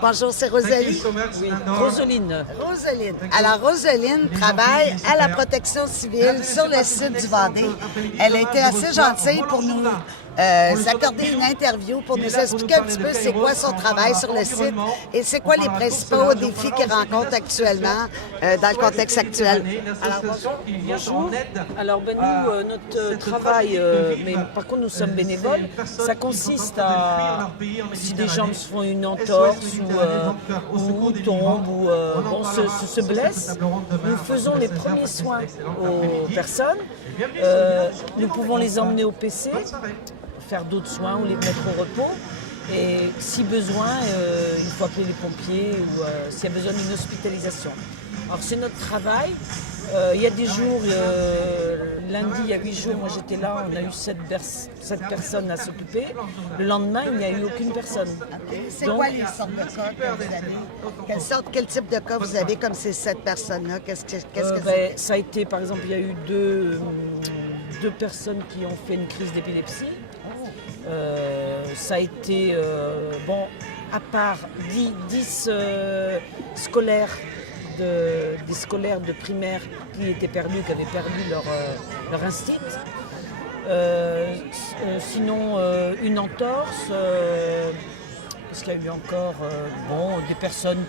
Bonjour, c'est Rosalie. Oui, Roseline. Roseline. Alors, Roseline travaille à la protection civile sur le site du Vendée. Elle a été assez gentille pour nous accorder une interview pour nous expliquer un petit peu c'est quoi son travail sur le site et c'est quoi les principaux défis qu'elle rencontre actuellement dans le contexte actuel. Alors, bonjour. Alors, nous, notre travail, mais par contre, nous sommes bénévoles, ça consiste à, si des gens se font une entorse ou tombent ou se blessent, nous faisons les premiers soins aux personnes. Nous pouvons les emmener au PC, faire d'autres soins ou les mettre au repos. Et si besoin, il faut appeler les pompiers ou s'il y a besoin d'une hospitalisation. Alors c'est notre travail. Il y a des jours, lundi il y a 8 jours, moi j'étais là, on a eu 7 personnes à s'occuper. Le lendemain, il n'y a eu aucune personne. C'est quoi les sortes de cas que vous avez? Quel type de cas vous avez comme ces 7 personnes-là? Qu'est-ce que c'est? Ça a été, par exemple, il y a eu deux personnes qui ont fait une crise d'épilepsie. Ça a été, à part 10 scolaires, des scolaires de primaire qui étaient perdus, qui avaient perdu leur instinct. Sinon, une entorse, parce qu'il y a eu encore des personnes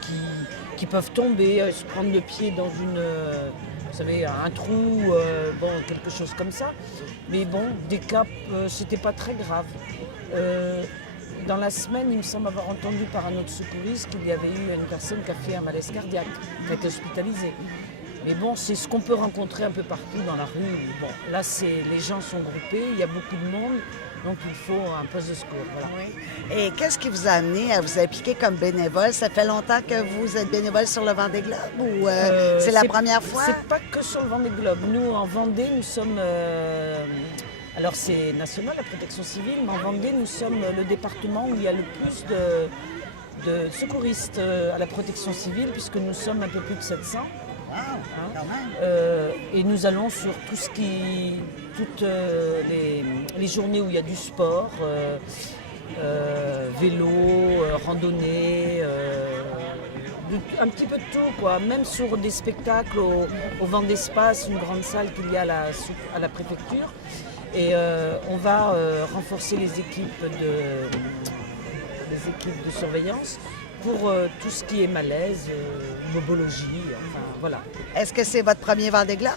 qui peuvent tomber, se prendre le pied dans vous savez, un trou, quelque chose comme ça. Mais bon, des cas, c'était pas très grave. Dans la semaine, il me semble avoir entendu par un autre secouriste qu'il y avait eu une personne qui a fait un malaise cardiaque, qui a été hospitalisée. Mais bon, c'est ce qu'on peut rencontrer un peu partout dans la rue. Bon, là, les gens sont groupés, il y a beaucoup de monde, donc il faut un poste de secours. Voilà. Oui. Et qu'est-ce qui vous a amené à vous impliquer comme bénévole? Ça fait longtemps que vous êtes bénévole sur le Vendée Globe ou c'est la première fois? C'est pas que sur le Vendée Globe. Nous, en Vendée, nous sommes... alors c'est national, la protection civile, mais en Vendée, nous sommes le département où il y a le plus de secouristes à la protection civile, puisque nous sommes un peu plus de 700. Et nous allons sur toutes les journées où il y a du sport, vélo, randonnée, un petit peu de tout, quoi. Même sur des spectacles au Vent d'Espace, une grande salle qu'il y a à la préfecture. Et on va renforcer les équipes de surveillance pour tout ce qui est malaise, bobologie, enfin voilà. Est-ce que c'est votre premier Vendée Globe?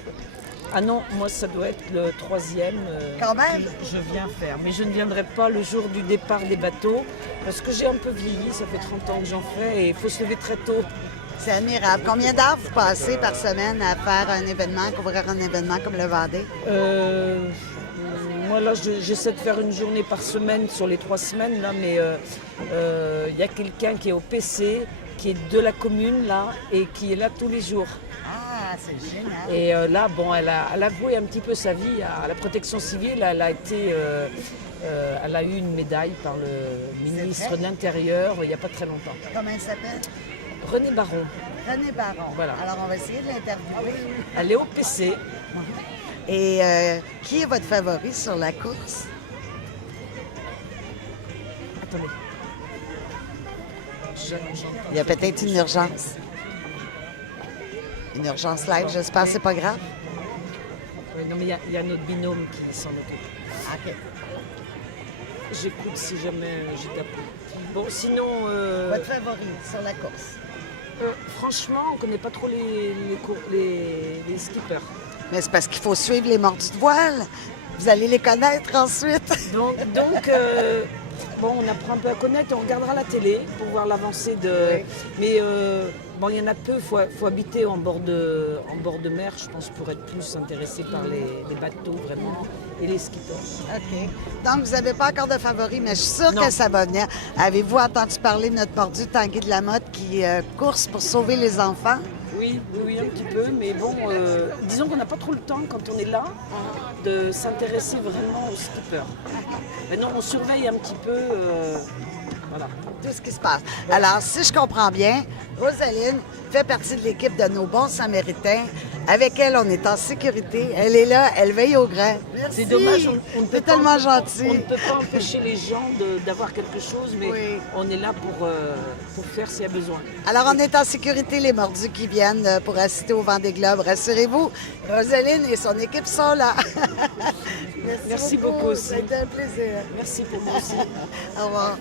Ah non, moi ça doit être le 3e. Quand même? Je viens faire, mais je ne viendrai pas le jour du départ des bateaux parce que j'ai un peu vieilli, ça fait 30 ans que j'en fais et il faut se lever très tôt. C'est admirable. Combien d'heures vous passez par semaine à faire un événement, couvrir un événement comme le Vendée? Moi là, j'essaie de faire une journée par semaine sur les 3 semaines, là, mais y a quelqu'un qui est au PC, qui est de la commune là, et qui est là tous les jours. Ah, c'est génial. Et là, elle a voué un petit peu sa vie à la protection civile. Elle a eu une médaille par le ministre de l'Intérieur il n'y a pas très longtemps. Comment elle s'appelle? René Baron. René Baron. Voilà. Alors, on va essayer de l'interviewer. Elle est au PC. Et qui est votre favori sur la course? Attendez. Il y a peut-être une urgence. Une urgence live, j'espère que c'est pas grave. Oui, non, mais il y a notre binôme qui s'en occupe. OK. J'écoute si jamais j'ai tapé. Bon, sinon... Votre favori sur la course? Franchement, on ne connaît pas trop les skippers. Mais c'est parce qu'il faut suivre les mordus de voile. Vous allez les connaître ensuite. Donc on apprend un peu à connaître et on regardera la télé pour voir l'avancée de... Oui. Mais il y en a peu, il faut habiter en bord de mer, je pense, pour être plus intéressé par les bateaux, vraiment, et les skippers. OK. Donc, vous n'avez pas encore de favori, mais je suis sûre Non. que ça va venir. Avez-vous entendu parler de notre mordu Tanguy de la Motte qui course pour sauver les enfants? Oui, un petit peu, mais bon, disons qu'on n'a pas trop le temps, quand on est là, de s'intéresser vraiment aux skippers. Maintenant, on surveille un petit peu Voilà. Tout ce qui se passe. Alors, si je comprends bien, Rosaline fait partie de l'équipe de nos bons Samaritains. Avec elle, on est en sécurité. Elle est là, elle veille au grain. Merci. C'est dommage, on ne peut C'est pas tellement empê- gentil. On ne peut pas empêcher les gens d'avoir quelque chose, mais Oui. on est là pour faire s'il y a besoin. Alors, on est en sécurité, les mordus qui viennent pour assister au Vendée Globe. Rassurez-vous, Rosaline et son équipe sont là. Merci beaucoup aussi. C'était un plaisir. Merci pour moi aussi. Au revoir.